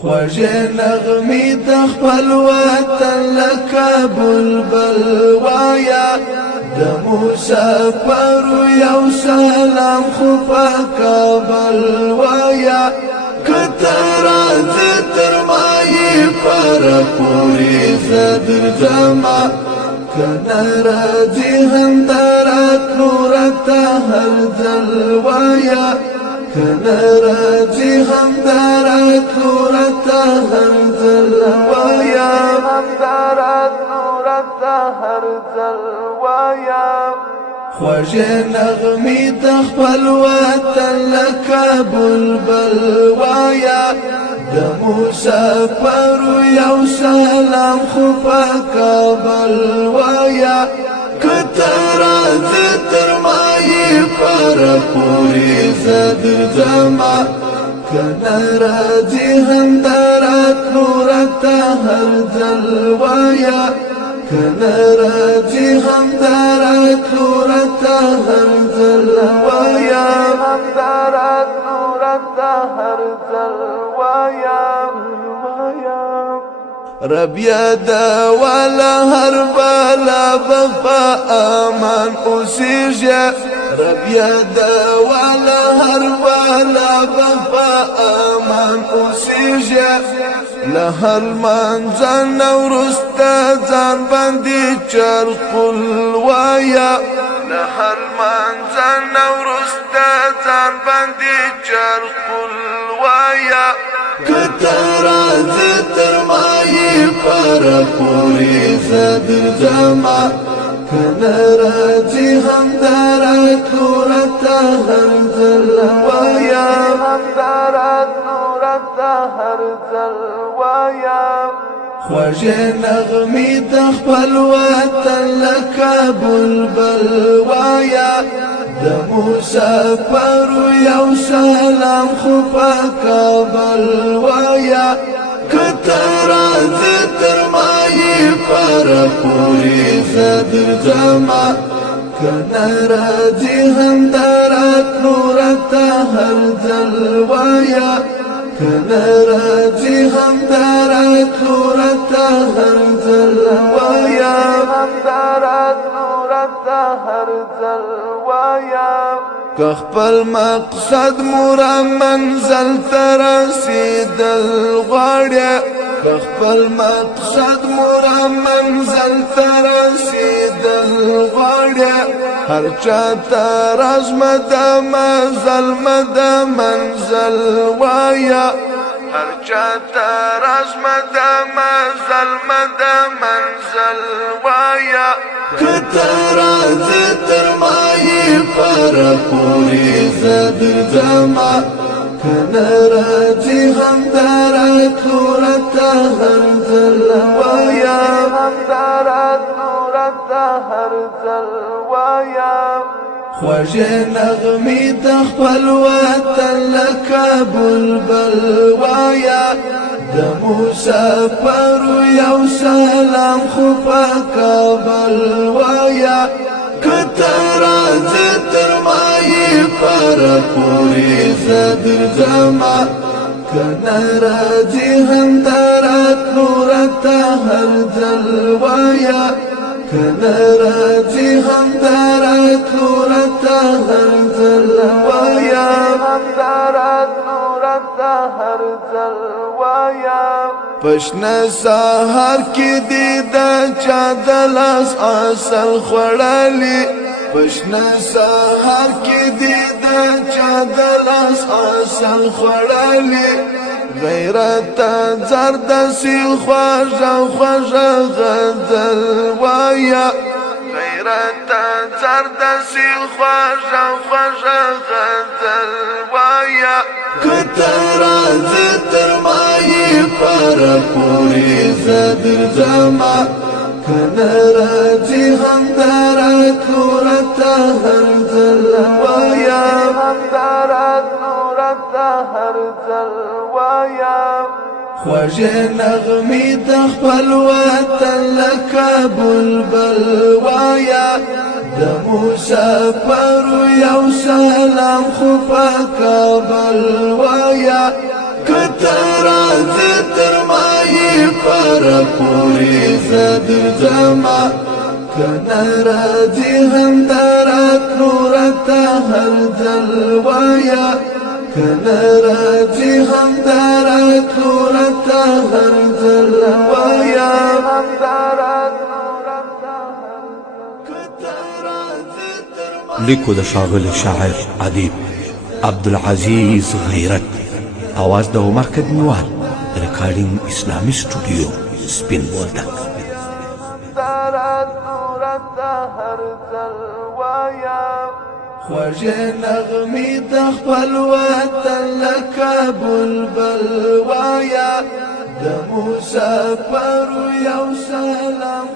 خوږې نغمې د خپل وطن لکه بلبل وایا د مسافر یو سلام خو په کابل وایا کته راځې تر مایې پر پورې زه درځمه کنه راځې همداراتلو راته هر ځل وایا کنه راځې همداراتلو راته هر ځل وایا همداراتلو راته هر ځل وایا خوږې نغمې د خپل وطن لکه بلبل وایا د مسافر یو سلام خو په کابل وایا کته راځې تر مایې پر پورې زه درځمه کنه راځې همداراتلو راته هر ځل وایا کنه راځې همداراتلو راته هر ځل وایا همداراتلو راته هر ځل وایا رب یادا والا هر بالا بفا امان اوسیجا رب یادا والا هر بالا بفا امان اوسیجا لهر منځن ورستا ځان باندې چرقل وایا لهر منځن ورستا ځان باندې چرقل وایا کته راځې تر مایې پر پورې زه درځمه کنه راځې همداراتلو راته هر ځل وایا همداراتلو راته هر ځل وایا خوږې نغمې د خپل وطن لکه بلبل وایا د مسافر یو سلام خو په کابل وایا کته راځې تر مایې پر پورې زه درځمه کنه راځې همداراتلو راته هر ځل وایا کنه راځې همداراتلو راته هر ځل وایا همداراتلو راته هر ځل وایا که خپل مقصد مورا منزل ته رسېدل غواړې که خپل مقصد مورا منزل ته رسېدل غواړې هر چاته راز مده منزل وایا هر چاته راز مده منزل وایا کته راځې تر مایې پر پورې زه درځمه کنه راځې همداراتلو راته هر ځل وایا همداراتلو راته هر ځل وایا خوږې نغمې د خپل وطن لکه بلبل وایا د مسافر یو سلام خو په کابل وایا کته راځې تر مایې پر پورې زه درځمه کنه راځې همداراتلو راته هر ځل وایا کنه راځې همداراتلو راته هر ځل وایا همداراتلو راته هر ځل وایا پښنه سهار کې دې د چا د لاس اصل خوړلې پښنه سهار کې دې د چا د لاس اصل خوړلې غیرت زرد سیل خواجه غزل وایا غیرت زرد سیل خواجه غزل وایا کته راځې تر مایې پر پورې زه درځمه کنه راځې همداراتلو راته هر ځل وایا همداراتلو راته هر ځل وایا خوږې نغمې د خپل وطن لکه بلبل وایا د مسافر یو سلام خو په کابل وایا كتراز ترماهي فرقوري زادر جمع كنراجي هم دارت نورتا هر جلوايا كنراجي هم دارت نورتا هر جلوايا لیکو د ښاغلي شاعر ادیب عبدالعزیز غیرت، آواز د عمر کدمیوال، ریکارډینګ اسلامي سټوډیو سپین بولدک. خوږې نغمې د خپل وطن لکه بلبل وایا د مسافرو یو سلام